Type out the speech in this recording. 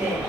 Yeah.